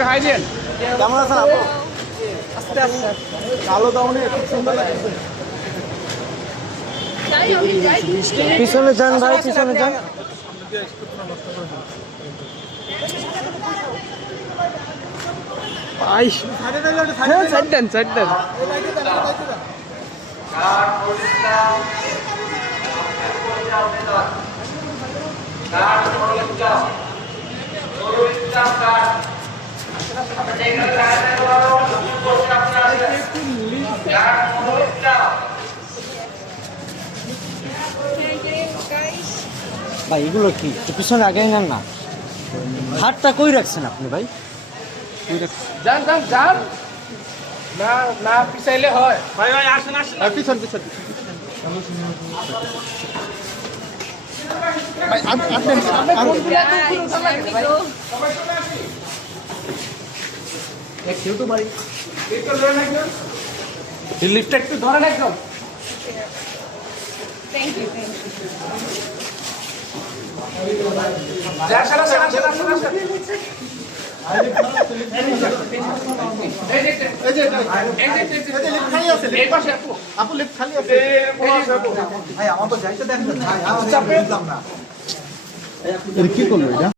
একটু হাই দেন। কেমন আছেন আপু? আস্তে আস্তে কালো দাউনে খুব সুন্দর লাগছে। পিছনে যান ভাই, পিছনে যান। ভাই সাইড দেন, সাইড দেন। ভাই এগুলো কি একটু পিছনে আগে নেন না। হাতটা কই রাখছেন আপনি ভাই? যান যান যান, না না পিছাইলে হয়। ভাই ভাই আসেন আসেন, পিছন পিছন। ভাই আপনি লিফটটা একটু ধরেন একদম। Thank you, thank you. আসেন আসেন আসেন আসেন আসেন। আপু লিফট খালি আছে। ভাই আমার তো যাইতে দেন না ভাই, আমি বুঝলাম না। এর কি করলো এটা?